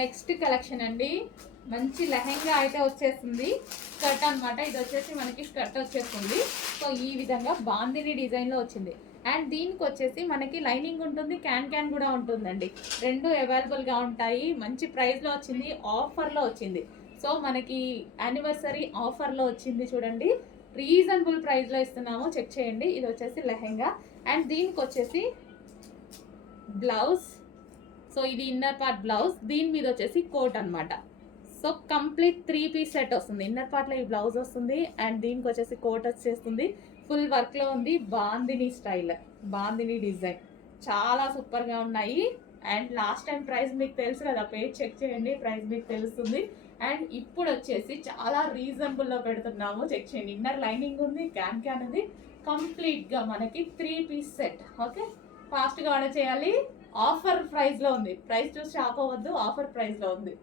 Next collection అండి, మంచి లెహెంగా అయితే వచ్చేస్తుంది. స్కర్ట్ అనమాట, ఇది వచ్చేసి మనకి స్కర్ట్ వచ్చేస్తుంది. సో ఈ విధంగా బాందిని డిజైన్లో వచ్చింది. అండ్ దీనికి వచ్చేసి మనకి లైనింగ్ ఉంటుంది, క్యాన్ కూడా ఉంటుందండి. రెండు అవైలబుల్గా ఉంటాయి. మంచి ప్రైస్లో వచ్చింది, ఆఫర్లో వచ్చింది. సో మనకి యానివర్సరీ ఆఫర్లో వచ్చింది చూడండి, రీజనబుల్ ప్రైస్లో ఇస్తున్నాము, చెక్ చేయండి. ఇది వచ్చేసి లెహెంగా అండ్ దీనికి వచ్చేసి బ్లౌజ్. సో ఇది ఇన్నర్ పార్ట్ బ్లౌజ్, దీని మీద వచ్చేసి కోట్ అనమాట. సో కంప్లీట్ 3 పీస్ సెట్ వస్తుంది. ఇన్నర్ పార్ట్లో ఈ బ్లౌజ్ వస్తుంది అండ్ దీనికి వచ్చేసి కోట్ వచ్చేస్తుంది. ఫుల్ వర్క్లో ఉంది, బాందిని స్టైల్, బాందిని డిజైన్, చాలా సూపర్గా ఉన్నాయి. అండ్ లాస్ట్ టైం ప్రైస్ మీకు తెలుసు కదా, పేజ్ చెక్ చేయండి, ప్రైస్ మీకు తెలుస్తుంది. అండ్ ఇప్పుడు వచ్చేసి చాలా రీజనబుల్లో పెడుతున్నాము, చెక్ చేయండి. ఇన్నర్ లైనింగ్ ఉంది, క్యాన్ ఉంది, కంప్లీట్గా మనకి 3 పీస్ సెట్. ఓకే, ఫాస్ట్గా ఆర్డర్ చేయాలి. ఆఫర్ ప్రైస్లో ఉంది, ప్రైస్ చూసి షాప్ అవ్వద్దు, ఆఫర్ ప్రైస్లో ఉంది.